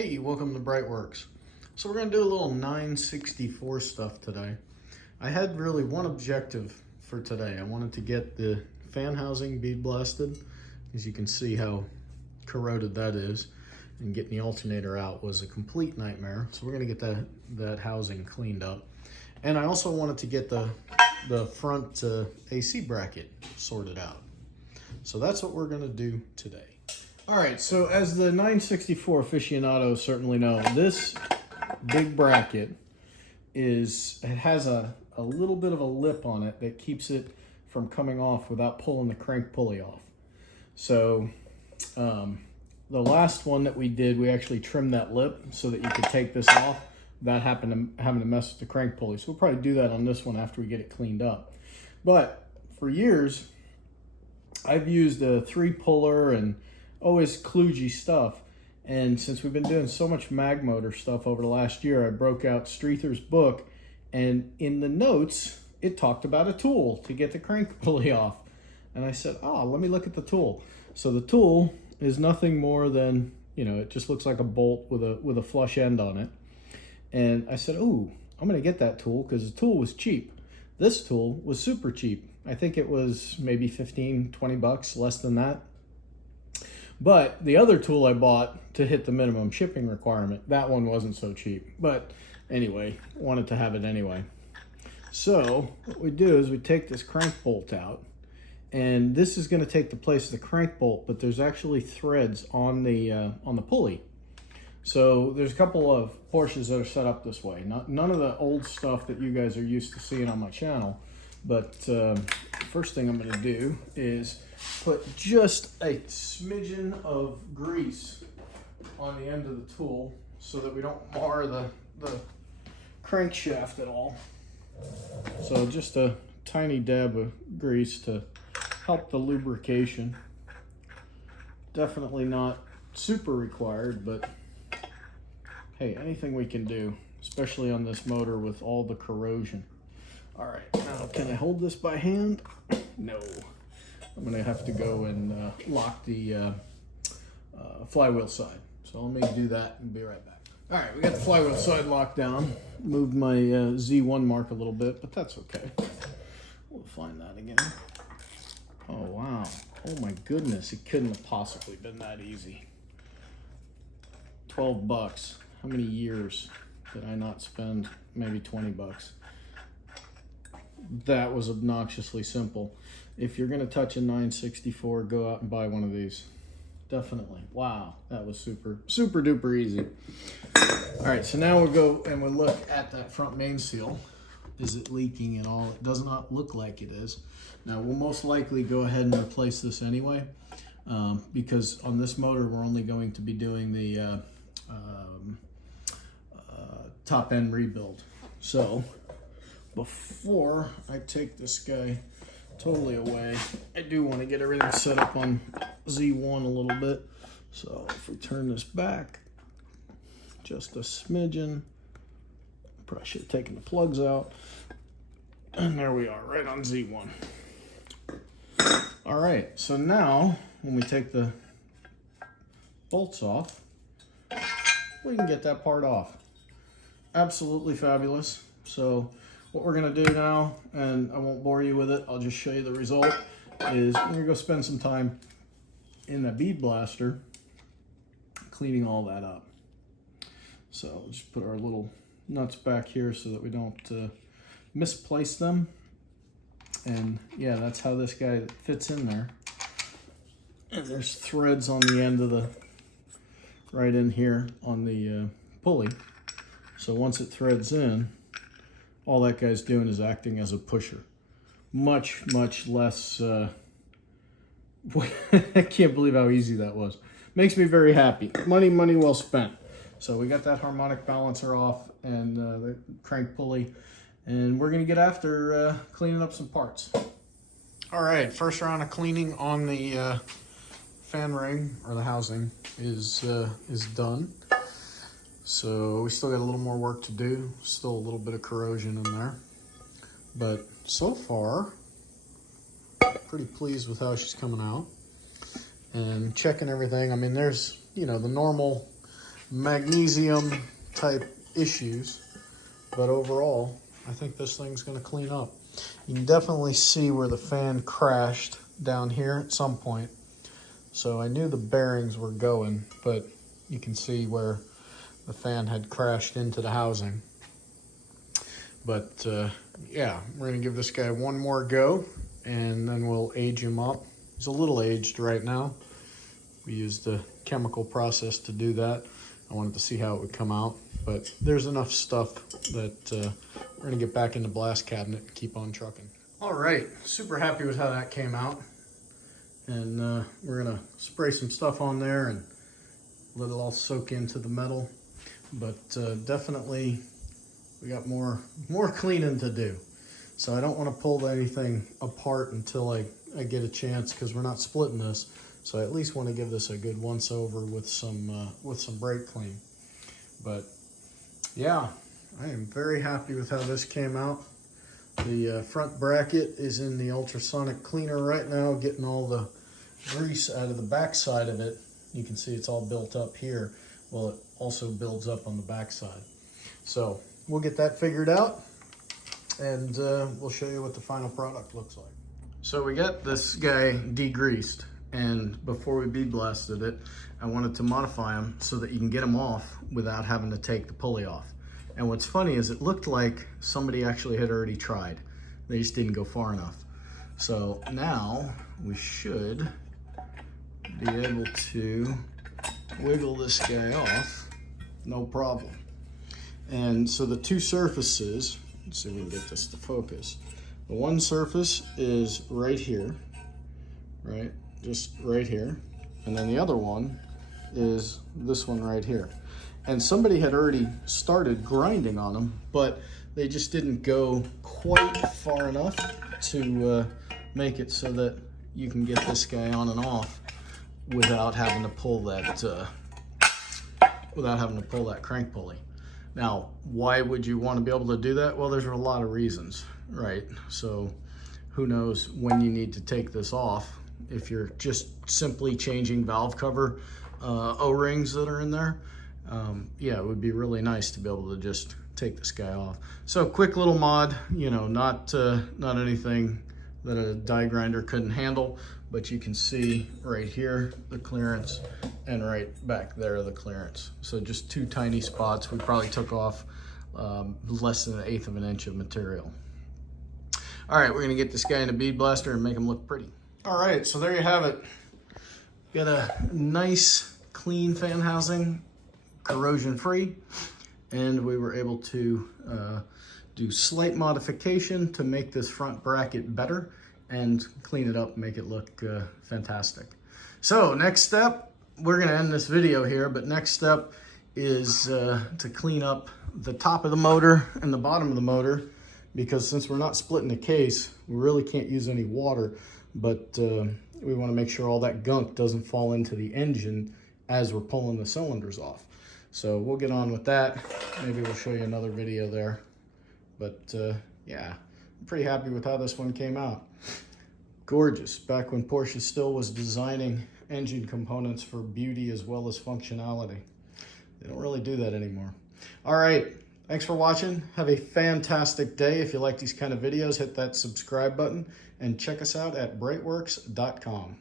Hey, welcome to BreitWerks. So we're going to do a little 964 stuff today. I had really one objective for today. I wanted to get the fan housing bead blasted. As you can see how corroded that is. And getting the alternator out was a complete nightmare. So we're going to get that housing cleaned up. And I also wanted to get the front AC bracket sorted out. So that's what we're going to do today. All right, so as the 964 aficionados certainly know, this big bracket has a little bit of a lip on it that keeps it from coming off without pulling the crank pulley off. So the last one that we did, we actually trimmed that lip so that you could take this off without having to mess with the crank pulley. So we'll probably do that on this one after we get it cleaned up. But for years, I've used a 3-puller and always kludgy stuff, and since we've been doing so much mag motor stuff over the last year, I broke out Streether's book, and in the notes it talked about a tool to get the crank pulley off, and I said, let me look at the tool. So the tool is nothing more than, it just looks like a bolt with a flush end on it, and I said, I'm gonna get that tool because the tool was cheap. This tool was super cheap. I think it was maybe 15-20 bucks, less than that. But the other tool I bought to hit the minimum shipping requirement, that one wasn't so cheap. But anyway, wanted to have it anyway. So what we do is we take this crank bolt out, and this is going to take the place of the crank bolt, but there's actually threads on the pulley. So there's a couple of Porsches that are set up this way. None of the old stuff that you guys are used to seeing on my channel. But first thing I'm going to do is put just a smidgen of grease on the end of the tool so that we don't mar the crankshaft at all. So just a tiny dab of grease to help the lubrication. Definitely not super required, but hey, anything we can do, especially on this motor with all the corrosion. All right, now can I hold this by hand? No. I'm gonna have to go and lock the flywheel side. So let me do that and be right back. All right, we got the flywheel side locked down. Moved my Z1 mark a little bit, but that's okay. We'll find that again. Oh, wow. Oh my goodness, it couldn't have possibly been that easy. 12 bucks. How many years did I not spend? Maybe 20 bucks. That was obnoxiously simple. If you're going to touch a 964, go out and buy one of these. Definitely. Wow, that was super duper easy. All right, so now we'll go and we'll look at that front main seal. Is it leaking at all? It does not look like it is. Now we'll most likely go ahead and replace this anyway, because on this motor we're only going to be doing the top end rebuild. So before I take this guy totally away, I do want to get everything set up on Z1 a little bit. So if we turn this back just a smidgen, probably should have taken the plugs out, and there we are, right on Z1. All right, so now when we take the bolts off, we can get that part off. Absolutely fabulous. So what we're gonna do now, and I won't bore you with it, I'll just show you the result, is we're gonna go spend some time in the bead blaster cleaning all that up. So we'll just put our little nuts back here so that we don't misplace them. And yeah, that's how this guy fits in there. And there's threads on the end of the, right in here on the pulley. So once it threads in, all that guy's doing is acting as a pusher. Much less, I can't believe how easy that was. Makes me very happy. Money well spent. So we got that harmonic balancer off and the crank pulley, and we're gonna get after cleaning up some parts. All right, first round of cleaning on the fan ring, or the housing, is done. So we still got a little more work to do. Still a little bit of corrosion in there. But so far, pretty pleased with how she's coming out. And checking everything. I mean, there's, the normal magnesium type issues, but overall, I think this thing's gonna clean up. You can definitely see where the fan crashed down here at some point. So I knew the bearings were going, but you can see where the fan had crashed into the housing. But yeah, we're gonna give this guy one more go and then we'll age him up. He's a little aged right now. We used a chemical process to do that. I wanted to see how it would come out, but there's enough stuff that we're gonna get back in the blast cabinet and keep on trucking. All right, super happy with how that came out. And we're gonna spray some stuff on there and let it all soak into the metal. But definitely we got more cleaning to do. So I don't wanna pull anything apart until I get a chance, because we're not splitting this. So I at least want to give this a good once over with some brake clean. But yeah, I am very happy with how this came out. The front bracket is in the ultrasonic cleaner right now, getting all the grease out of the back side of it. You can see it's all built up here. Well, it also builds up on the back side. So we'll get that figured out, and we'll show you what the final product looks like. So we got this guy degreased. And before we bead blasted it, I wanted to modify them so that you can get them off without having to take the pulley off. And what's funny is it looked like somebody actually had already tried. They just didn't go far enough. So now we should be able to wiggle this guy off, no problem. And so the two surfaces, let's see if we can get this to focus. The one surface is right here, right? Just right here. And then the other one is this one right here. And somebody had already started grinding on them, but they just didn't go quite far enough to make it so that you can get this guy on and off without having to pull that crank pulley. Now, why would you want to be able to do that? Well, there's a lot of reasons, right? So who knows when you need to take this off. If you're just simply changing valve cover O-rings that are in there, yeah, it would be really nice to be able to just take this guy off. So quick little mod, you know, not anything that a die grinder couldn't handle, but you can see right here the clearance and right back there the clearance. So just two tiny spots. We probably took off less than 1/8 of an inch of material. All right, we're gonna get this guy in a bead blaster and make him look pretty. All right, so there you have it. Got a nice clean fan housing, corrosion free, and we were able to do slight modification to make this front bracket better and clean it up and make it look fantastic. So next step, we're gonna end this video here, but next step is to clean up the top of the motor and the bottom of the motor, because since we're not splitting the case, we really can't use any water. But we want to make sure all that gunk doesn't fall into the engine as we're pulling the cylinders off. So we'll get on with that. Maybe we'll show you another video there. But yeah, I'm pretty happy with how this one came out. Gorgeous. Back when Porsche still was designing engine components for beauty as well as functionality. They don't really do that anymore. All right. Thanks for watching. Have a fantastic day. If you like these kind of videos, hit that subscribe button and check us out at BreitWerks.com.